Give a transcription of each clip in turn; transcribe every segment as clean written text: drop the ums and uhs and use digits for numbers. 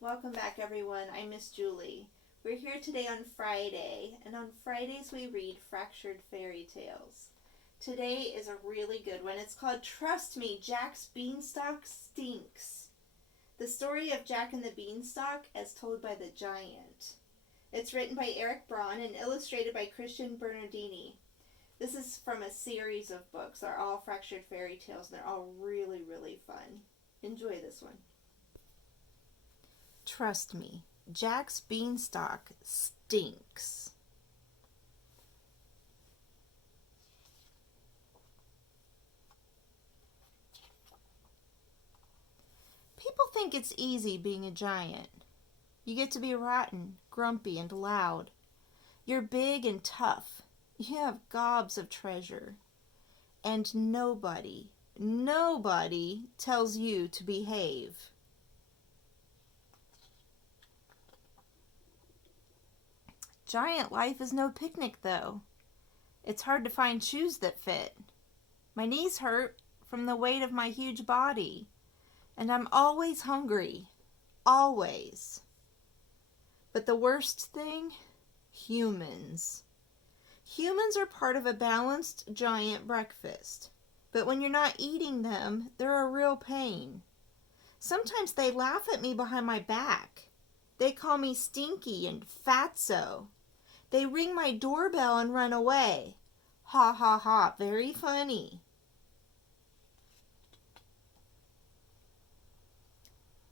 Welcome back, everyone. I'm Miss Julie. We're here today on Friday, and on Fridays we read Fractured Fairy Tales. Today is a really good one. It's called Trust Me, Jack's Beanstalk Stinks. The story of Jack and the Beanstalk as told by the giant. It's written by Braun and illustrated by Cristian Bernardini. This is from a series of books. They're all Fractured Fairy Tales, and they're all really, really fun. Enjoy this one. Trust me, Jack's Beanstalk stinks. People think it's easy being a giant. You get to be rotten, grumpy, and loud. You're big and tough. You have gobs of treasure. And nobody tells you to behave. Giant life is no picnic, though. It's hard to find shoes that fit. My knees hurt from the weight of my huge body. And I'm always hungry. Always. But the worst thing? Humans. Humans are part of a balanced giant breakfast. But when you're not eating them, they're a real pain. Sometimes they laugh at me behind my back. They call me stinky and fatso. They ring my doorbell and run away. Ha ha ha, very funny.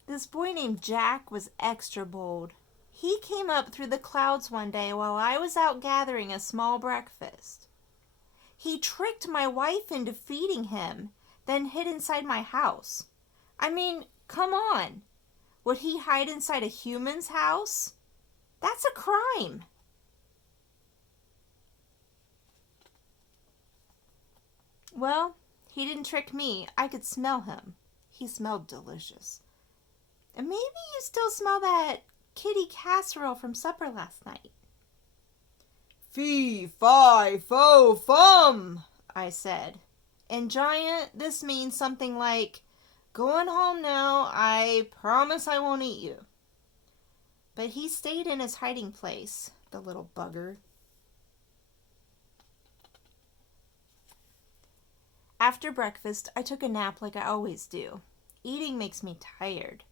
This boy named Jack was extra bold. He came up through the clouds one day while I was out gathering a small breakfast. He tricked my wife into feeding him, then hid inside my house. I mean, come on. Would he hide inside a human's house? That's a crime. Well, he didn't trick me. I could smell him. He smelled delicious. And maybe you still smell that kitty casserole from supper last night. Fee, fi, fo, fum, I said. In giant, this means something like, going home now, I promise I won't eat you. But he stayed in his hiding place, the little bugger. After breakfast, I took a nap like I always do. Eating makes me tired.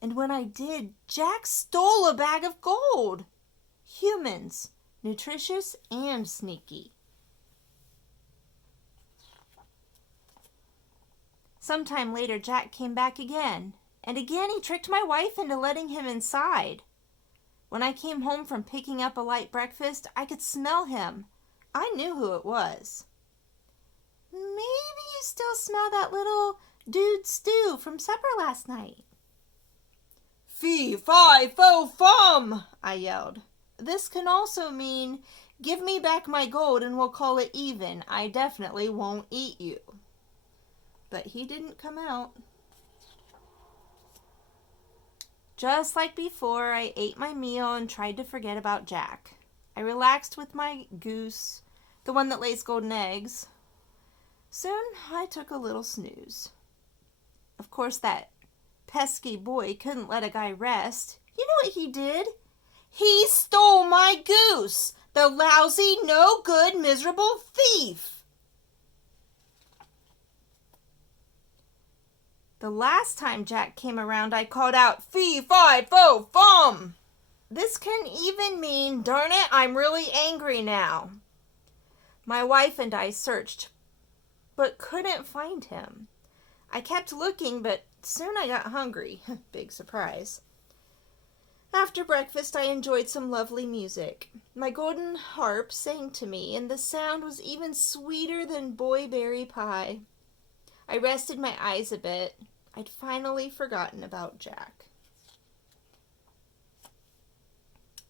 And when I did, Jack stole a bag of gold. Humans, nutritious and sneaky. Sometime later, Jack came back again, and again he tricked my wife into letting him inside. When I came home from picking up a light breakfast, I could smell him. I knew who it was. Maybe you still smell that little dude stew from supper last night. Fee, fi, fo, fum, I yelled. This can also mean, give me back my gold and we'll call it even. I definitely won't eat you. But he didn't come out. Just like before, I ate my meal and tried to forget about Jack. I relaxed with my goose, the one that lays golden eggs. Soon I took a little snooze. Of course, that pesky boy couldn't let a guy rest. You know what he did? He stole my goose! The lousy, no-good, miserable thief! The last time Jack came around, I called out, fee, fi, fo, fum! This can even mean, darn it, I'm really angry now. My wife and I searched, but couldn't find him. I kept looking, but soon I got hungry. Big surprise. After breakfast, I enjoyed some lovely music. My golden harp sang to me, and the sound was even sweeter than boyberry pie. I rested my eyes a bit. I'd finally forgotten about Jack.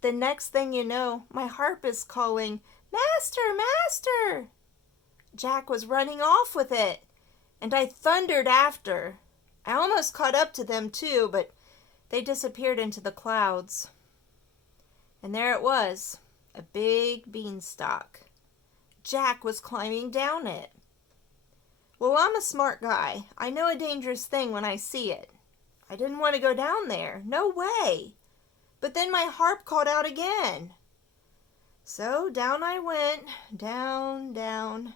The next thing you know, my harp is calling, Master, Master! Jack was running off with it, and I thundered after. I almost caught up to them too, but they disappeared into the clouds. And there it was, a big beanstalk. Jack was climbing down it. Well, I'm a smart guy. I know a dangerous thing when I see it. I didn't want to go down there. No way. But then my harp called out again. So down I went, down, down.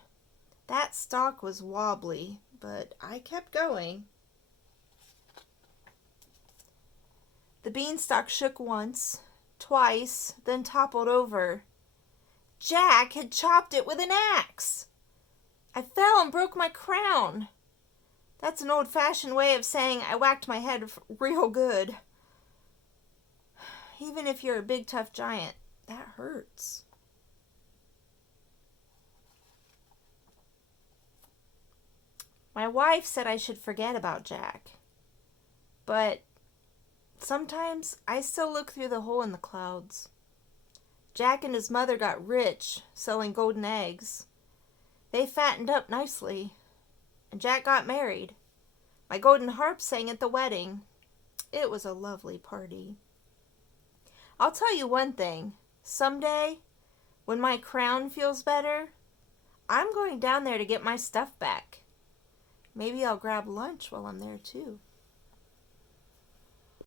That stalk was wobbly, but I kept going. The beanstalk shook once, twice, then toppled over. Jack had chopped it with an axe. I fell and broke my crown. That's an old-fashioned way of saying I whacked my head real good. Even if you're a big, tough giant, that hurts. My wife said I should forget about Jack. But sometimes I still look through the hole in the clouds. Jack and his mother got rich selling golden eggs. They fattened up nicely, and Jack got married. My golden harp sang at the wedding. It was a lovely party. I'll tell you one thing. Someday, when my crown feels better, I'm going down there to get my stuff back. Maybe I'll grab lunch while I'm there too.